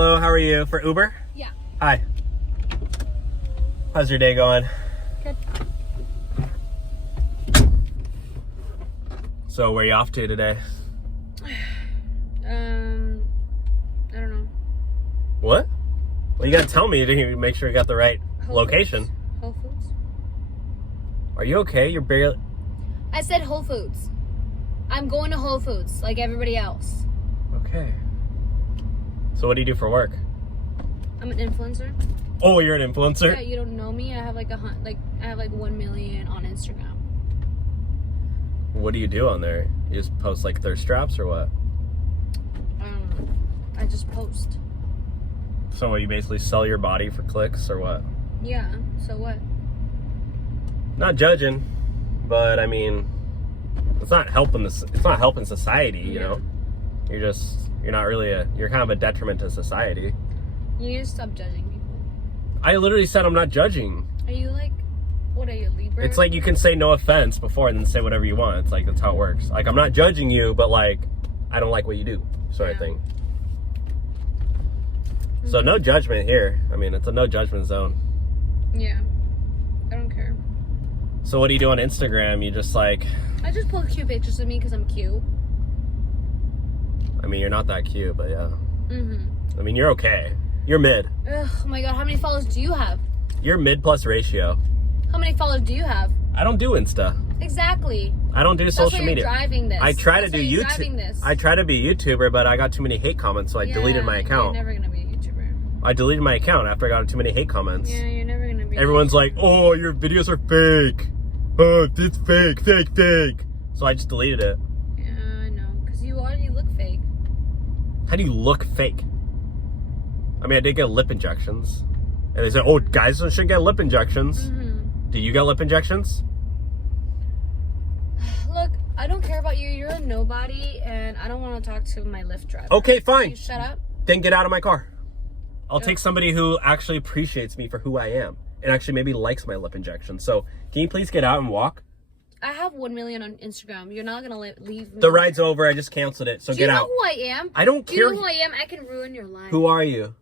Hello, how are you? For Uber? Yeah. Hi. How's your day going? Good. So, where are you off to today? I don't know. What? Well, you gotta tell me to make sure you got the right location. Whole Foods. Are you okay? You're barely... I said Whole Foods. I'm going to Whole Foods like everybody else. Okay. So what do you do for work? I'm an influencer. Oh, you're an influencer? Yeah, you don't know me. I have like I have like 1 million on Instagram. What do you do on there? You just post like thirst traps or what? I don't know. I just post. So what, you basically sell your body for clicks or what? Yeah. So what? Not judging, but I mean, it's not helping this. It's not helping society. You know, you're not really you're kind of a detriment to society. You need to stop judging people. I literally said I'm not judging. Are you like, what are you, Libra? It's like you can say no offense before and then say whatever you want. It's like, that's how it works. Like, I'm not judging you, but like, I don't like what you do, sort of thing. Mm-hmm. So no judgment here. I mean, it's a no judgment zone. Yeah. I don't care. So what do you do on Instagram? You just like... I just post cute pictures of me because I'm cute. I mean, you're not that cute, but yeah. Mm-hmm. I mean, you're okay. You're mid. Ugh, oh my god, how many followers do you have? You're mid plus ratio. How many followers do you have? I don't do Insta. Exactly. I don't do social media. That's why you're driving this. I try to do YouTube. I try to be a YouTuber, but I got too many hate comments, so I deleted my account. You're never gonna be a YouTuber. I deleted my account after I got too many hate comments. Yeah, you're never gonna be. Everyone's like, "Oh, your videos are fake. Oh, it's fake, fake, fake." So I just deleted it. Yeah, I know, because you look fake. How do you look fake? I mean, I did get lip injections. And they said, oh, guys should get lip injections. Mm-hmm. Do you get lip injections? Look, I don't care about you. You're a nobody, and I don't want to talk to my Lyft driver. Okay, fine. You shut up. Then get out of my car. I'll take somebody who actually appreciates me for who I am and actually maybe likes my lip injection. So can you please get out and walk? I have 1 million on Instagram. You're not going to leave me. The ride's over. I just canceled it. So get out. Do you know who I am? I don't care. Do you know who I am? I can ruin your life. Who are you?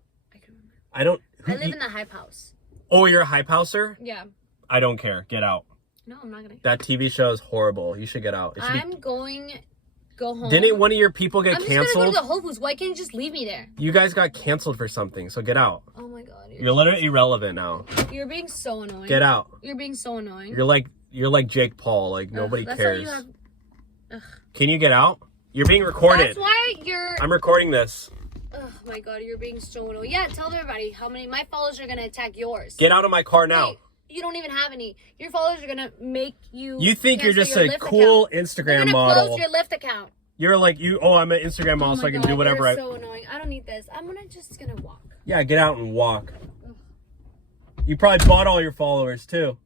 I don't... I live in the hype house. Oh, you're a hype houser? Yeah. I don't care. Get out. No, I'm not going to. That TV show is horrible. You should get out. I'm going to go home. Didn't one of your people get canceled? I'm just going to go to the Whole Foods. Why can't you just leave me there? You guys got canceled for something, so get out. Oh my god. You're literally irrelevant now. You're being so annoying. Get out. You're being so annoying. You're like Jake Paul. Like, nobody cares. That's why you have... Can you get out? You're being recorded. That's why you're... I'm recording this. Oh my god, you're being so annoying. Yeah, tell everybody how many... My followers are going to attack yours. Get out of my car now. Hey, you don't even have any. Your followers are going to make you... You think you're just a cool Instagram model. They're going to close your Lyft account. You're like, I'm an Instagram model, so I can do whatever you're so annoying. I don't need this. I'm just going to walk. Yeah, get out and walk. Ugh. You probably bought all your followers, too.